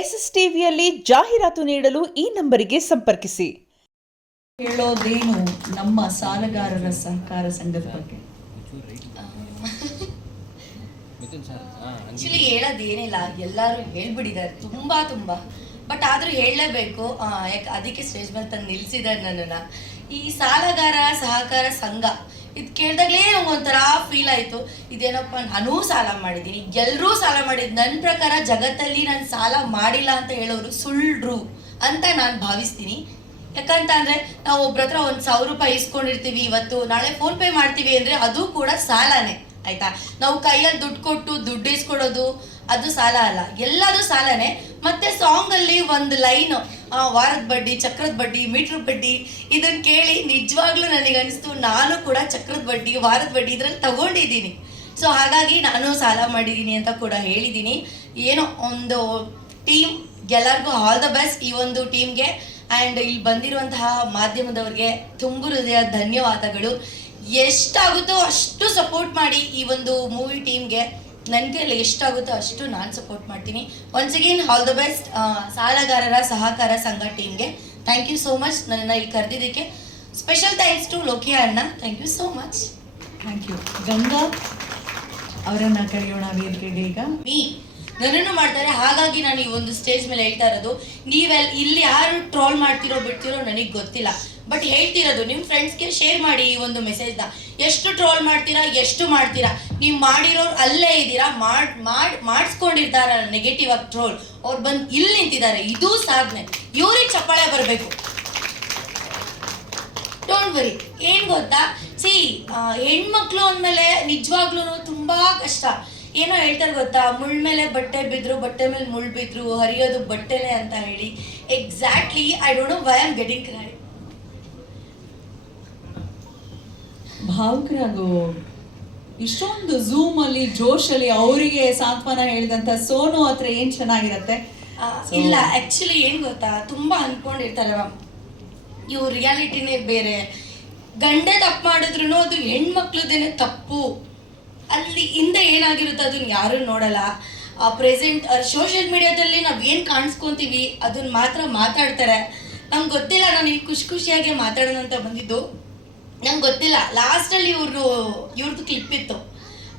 S S ಟಿವಿಯಲ್ಲಿ ಜಾಹೀರಾತು ನೀಡಲು ಈ ನಂಬರಿಗೆ ಸಂಪರ್ಕಿಸಿ. ಹೇಳೋದೇನು ನಮ್ಮ ಸಾಲಗಾರರ ಸಹಕಾರ ಸಂಘದ ಬಗ್ಗೆ? ಆಕ್ಚುಲಿ ಹೇಳೋದೇನಿಲ್ಲ ಎಲ್ಲರೂ ಹೇಳ್ಬಿಟ್ಟಿದ್ದಾರೆ ತುಂಬಾ ತುಂಬಾ. ಬಟ್ ಆದ್ರೂ ಹೇಳಲೇಬೇಕು ಯಾಕೆ ಅದಕ್ಕೆ ಸ್ಟೇಜ್ ಮೇಲೆ ತಂದು ನಿಲ್ಲಿಸಿದ್ದಾರೆ ನನ್ನನ್ನ. ಈ ಸಾಲಗಾರ ಸಹಕಾರ ಸಂಘ ಇದು ಕೇಳಿದಾಗಲೇ ಒಂಥರ ಫೀಲ್ ಆಯಿತು. ಇದೇನಪ್ಪ, ನಾನೂ ಸಾಲ ಮಾಡಿದ್ದೀನಿ. ಎಲ್ಲರೂ ಸಾಲ ಮಾಡಿದ್ದು ನನ್ನ ಪ್ರಕಾರ ಜಗತ್ತಲ್ಲಿ ನಾನು ಸಾಲ ಮಾಡಿಲ್ಲ ಅಂತ ಹೇಳೋರು ಸುಳ್ಳು ಅಂತ ನಾನು ಭಾವಿಸ್ತೀನಿ. ಯಾಕಂತ ಅಂದ್ರೆ ನಾವು ಒಬ್ರ ಹತ್ರ ಒಂದು ಸಾವಿರ ರೂಪಾಯಿ ಇಸ್ಕೊಂಡಿರ್ತೀವಿ, ಇವತ್ತು ನಾಳೆ ಫೋನ್ ಪೇ ಮಾಡ್ತೀವಿ ಅಂದ್ರೆ ಅದು ಕೂಡ ಸಾಲನೇ, ಆಯಿತಾ? ನಾವು ಕೈಯಲ್ಲಿ ದುಡ್ಡು ಕೊಟ್ಟು ದುಡ್ಡು ಇಸ್ಕೊಡೋದು ಅದು ಸಾಲ ಅಲ್ಲ. ಎಲ್ಲದೂ ಸಾಲನೇ. ಮತ್ತೆ ಸಾಂಗ್ ಅಲ್ಲಿ ಒಂದು ಲೈನ್ ವಾರದ ಬಡ್ಡಿ, ಚಕ್ರದ ಬಡ್ಡಿ ಮೀಟರ್ ಬಡ್ಡಿ ಇದನ್ನ ಕೇಳಿ ನಿಜವಾಗ್ಲೂ ನನಗೆ ಅನಿಸ್ತು ನಾನು ಕೂಡ ಚಕ್ರದ ಬಡ್ಡಿ, ವಾರದ ಬಡ್ಡಿ ಇದ್ರಲ್ಲಿ ತಗೊಂಡಿದ್ದೀನಿ. ಸೊ ಹಾಗಾಗಿ ನಾನು ಸಾಲ ಮಾಡಿದ್ದೀನಿ ಅಂತ ಕೂಡ ಹೇಳಿದ್ದೀನಿ. ಏನೋ ಒಂದು ಟೀಮ್ ಎಲ್ಲರಿಗೂ ಆಲ್ ದ ಬೆಸ್ಟ್ ಈ ಒಂದು ಟೀಮ್ಗೆ ಆ್ಯಂಡ್ ಇಲ್ಲಿ ಬಂದಿರುವಂತಹ ಮಾಧ್ಯಮದವ್ರಿಗೆ ತುಂಬು ಹೃದಯ ಧನ್ಯವಾದಗಳು. ಎಷ್ಟಾಗುತ್ತೋ ಅಷ್ಟು ಸಪೋರ್ಟ್ ಮಾಡಿ ಈ ಒಂದು ಮೂವಿ ಟೀಮ್ಗೆ ನನ್ನ ಅಲ್ಲಿ ಎಷ್ಟಾಗುತ್ತೋ ಅಷ್ಟು ನಾನು ಸಪೋರ್ಟ್ ಮಾಡ್ತೀನಿ. Once again all the best ಸಾಲಗಾರರ ಸಹಕಾರ ಸಂಘ ಟೀಮ್ಗೆ ಥ್ಯಾಂಕ್ ಯು ಸೋ ಮಚ್ ನನ್ನನ್ನು ಇಲ್ಲಿ ಕರೆದಿದ್ದಕ್ಕೆ. ಸ್ಪೆಷಲ್ ಥ್ಯಾಂಕ್ಸ್ ಟು ಲೋಕಿಯಾ ಅಣ್ಣ. Thank you so much thank you Ganga ಅವರನ್ನ ಕರೆಯೋಣ ವೇದಿಕೆಗೆ ಈಗ. ಮೀ ನನ್ನನ್ನು ಮಾಡ್ತಾರೆ. ಹಾಗಾಗಿ ನಾನು ಈ ಒಂದು ಸ್ಟೇಜ್ ಮೇಲೆ ಹೇಳ್ತಾ ಇರೋದು ನೀವೆಲ್ಲ ಇಲ್ಲಿ ಯಾರು ಟ್ರೋಲ್ ಮಾಡ್ತಿರೋ, ಬಿಡ್ತಿರೋ ನನಗೆ ಗೊತ್ತಿಲ್ಲ. ಬಟ್ ಹೇಳ್ತಿರೋದು ನಿಮ್ಮ ಫ್ರೆಂಡ್ಸ್ಗೆ ಶೇರ್ ಮಾಡಿ ಈ ಒಂದು ಮೆಸೇಜ್ನ ಎಷ್ಟು ಟ್ರೋಲ್ ಮಾಡ್ತೀರಾ, ಎಷ್ಟು ಮಾಡ್ತೀರಾ? ನೀವು ಮಾಡಿರೋರು ಅಲ್ಲೇ ಇದ್ದೀರಾ, ಮಾಡಿ, ಮಾಡ್, ಮಾಡಿಸ್ಕೊಂಡಿರ್ತಾರ ನೆಗೆಟಿವ್ ಆಗಿ ಟ್ರೋಲ್ ಅವ್ರು ಬಂದು ಇಲ್ಲಿ ನಿಂತಿದ್ದಾರೆ, ಇದು ಸಾಧನೆ. ಇವ್ರಿಗೆ ಚಪ್ಪಾಳೆ ಬರಬೇಕು. ಡೋಂಟ್ ವರಿ ಏನ್ ಗೊತ್ತಾ? ಸಿ ಹೆಣ್ಮಕ್ಳು ಅಂದಮೇಲೆ ನಿಜವಾಗ್ಲೂ ತುಂಬಾ ಕಷ್ಟ. ಏನೋ ಹೇಳ್ತಾರೆ ಗೊತ್ತಾ? ಮುಳ್ ಮೇಲೆ ಬಟ್ಟೆ ಬಿದ್ರು ಬಟ್ಟೆ ಮೇಲೆ ಮುಳ್ ಬಿದ್ರು ಹರಿಯೋದು ಬಟ್ಟೆನೆ ಅಂತ ಹೇಳಿ. Exactly I don't know why am getting cry ಭಾವುಕರಾಗು ಇಷ್ಟೊಂದು ಝೂಮ್ ಅಲ್ಲಿ ಜೋಶ್ ಅಲ್ಲಿ ಅವರಿಗೆ ಸಾಂತ್ವನ ಹೇಳಿದಂತ ಸೋನು ಹತ್ರ ಏನ್ ಚೆನ್ನಾಗಿರತ್ತೆ? ಇಲ್ಲ ಆಕ್ಚುಲಿ ಏನ್ ಗೊತ್ತಾ? ತುಂಬಾ ಅನ್ಕೊಂಡಿರ್ತಾರಲ್ಲ ಇವ್ರು ರಿಯಾಲಿಟಿನೇ ಬೇರೆ. ಗಂಡ ತಪ್ಪು ಮಾಡಿದ್ರು ಅದು ಹೆಣ್ಮಕ್ಳದೇನೆ ತಪ್ಪು. ಅಲ್ಲಿ ಹಿಂದೆ ಏನಾಗಿರುತ್ತೆ ಅದನ್ನ ಯಾರು ನೋಡಲ್ಲ. ಪ್ರೆಸೆಂಟ್ ಸೋಷಿಯಲ್ ಮೀಡಿಯಾದಲ್ಲಿ ನಾವ್ ಏನ್ ಕಾಣಿಸ್ಕೊಂತೀವಿ ಅದನ್ನ ಮಾತ್ರ ಮಾತಾಡ್ತಾರೆ. ನಂಗೆ ಗೊತ್ತಿಲ್ಲ ನಾನು ಇಲ್ಲಿ ಖುಷಿ ಖುಷಿಯಾಗಿ ಮಾತಾಡೋಣ ಅಂತ ಬಂದಿದ್ದು. ನಂಗೆ ಗೊತ್ತಿಲ್ಲ. ಲಾಸ್ಟಲ್ಲಿ ಇವರು ಇವ್ರದ್ದು ಕ್ಲಿಪ್ ಇತ್ತು.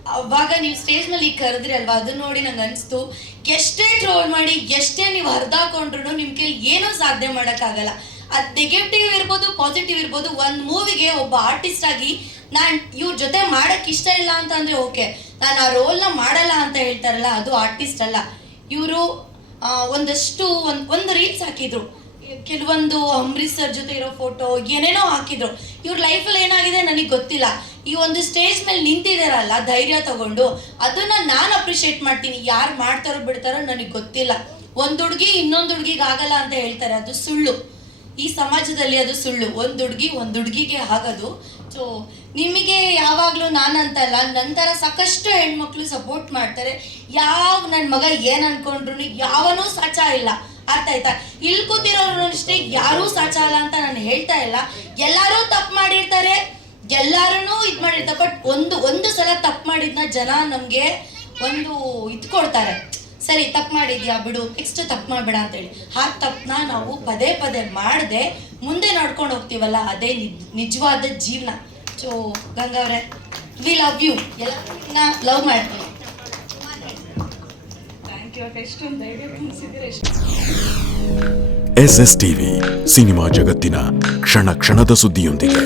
ಅವಾಗ ನೀವು ಸ್ಟೇಜ್ ಮೇಲೆ ಈಗ ಕರೆದ್ರಿ ಅಲ್ವಾ? ಅದನ್ನ ನೋಡಿ ನಂಗೆ ಅನಿಸ್ತು. ಎಷ್ಟೇ ಟ್ರೋಲ್ ಮಾಡಿ, ಎಷ್ಟೇ ನೀವು ಹರಿದಾಕೊಂಡ್ರು ನಿಮ್ಮ ಕೈಲಿ ಏನೂ ಸಾಧನೆ ಮಾಡೋಕ್ಕಾಗಲ್ಲ. ಅದು ನೆಗೆಟಿವ್ ಇರ್ಬೋದು ಪಾಸಿಟಿವ್ ಇರ್ಬೋದು, ಒಂದು ಮೂವಿಗೆ ಒಬ್ಬ ಆರ್ಟಿಸ್ಟ್ ಆಗಿ ನಾನು ಇವ್ರ ಜೊತೆ ಮಾಡಕ್ ಇಷ್ಟ ಇಲ್ಲ ಅಂತ ಅಂದ್ರೆ ಓಕೆ ನಾನು ಆ ರೋಲ್ನ ಮಾಡಲ್ಲ ಅಂತ ಹೇಳ್ತಾರಲ್ಲ, ಅದು ಆರ್ಟಿಸ್ಟ್ ಅಲ್ಲ. ಇವರು ಒಂದಷ್ಟು ಒಂದು ಒಂದು ರೀಲ್ಸ್ ಹಾಕಿದ್ರು. ಕೆಲವೊಂದು ಅಂಬರೀಶ್ ಸರ್ ಜೊತೆ ಇರೋ ಫೋಟೋ ಏನೇನೋ ಹಾಕಿದ್ರು. ಇವ್ರ ಲೈಫಲ್ಲಿ ಏನಾಗಿದೆ ನನಗೆ ಗೊತ್ತಿಲ್ಲ. ಈ ಒಂದು ಸ್ಟೇಜ್ ಮೇಲೆ ನಿಂತಿದಾರಲ್ಲ, ಧೈರ್ಯ ತಗೊಂಡು, ಅದನ್ನ ನಾನು ಅಪ್ರಿಷಿಯೇಟ್ ಮಾಡ್ತೀನಿ. ಯಾರು ಮಾಡ್ತಾರೋ ಬಿಡ್ತಾರೋ ನನಗೆ ಗೊತ್ತಿಲ್ಲ. ಒಂದು ಹುಡುಗಿ ಇನ್ನೊಂದು ಹುಡುಗಿಗೆ ಆಗಲ್ಲ ಅಂತ ಹೇಳ್ತಾರೆ, ಅದು ಸುಳ್ಳು. ಈ ಸಮಾಜದಲ್ಲಿ ಅದು ಸುಳ್ಳು. ಒಂದು ಹುಡುಗಿ ಒಂದು ಹುಡುಗಿಗೆ ಆಗೋದು. ಸೊ ನಿಮಗೆ ಯಾವಾಗಲೂ ನಾನಂತಲ್ಲ ನಂತರ ಸಾಕಷ್ಟು ಹೆಣ್ಮಕ್ಳು ಸಪೋರ್ಟ್ ಮಾಡ್ತಾರೆ. ಯಾವ ನನ್ನ ಮಗ ಏನು ಅನ್ಕೊಂಡ್ರು ಯಾವನೂ ಸಾಚ ಇಲ್ಲ. ಅರ್ಥ ಆಯ್ತಾ? ಇಲ್ಲಿ ಕೂತಿರೋರು ಅಷ್ಟೇ ಯಾರೂ ಸಾಚ ಅಲ್ಲ ಅಂತ ನಾನು ಹೇಳ್ತಾ ಇಲ್ಲ. ಎಲ್ಲರೂ ತಪ್ಪು ಮಾಡಿರ್ತಾರೆ. ಎಲ್ಲಾರು ಇದು ಮಾಡಿರ್ತಾರೆ. ಬಟ್ ಒಂದು ಒಂದು ಸಲ ತಪ್ಪು ಮಾಡಿದ್ನ ಜನ ನಮಗೆ ಒಂದು ಇದು ಕೊಡ್ತಾರೆ ಸರಿ ತಪ್ಪು ಮಾಡಿದ್ಯಾ ಬಿಡು. ನೆಕ್ಸ್ಟ್ ತಪ್ಪು ಮಾಡಬೇಡ ಅಂತೇಳಿ. ಆ ತಪ್ಪನ್ನ ನಾವು ಪದೇ ಪದೇ ಮಾಡದೆ ಮುಂದೆ ನಡ್ಕೊಂಡು ಹೋಗ್ತೀವಲ್ಲ ಅದೇ ನಿಜ್ ನಿಜವಾದ ಜೀವನ. ಸೊ ಗಂಗಾವ್ರೆ ವಿ ಲವ್ ಯು ಎಲ್ಲ ಲವ್ ಮಾಡ್ತೀವಿ. ಎಸ್ ಎಸ್ ಟಿವಿ ಸಿನಿಮಾ ಜಗತ್ತಿನ ಕ್ಷಣ ಕ್ಷಣದ ಸುದ್ದಿಯೊಂದಿಗೆ.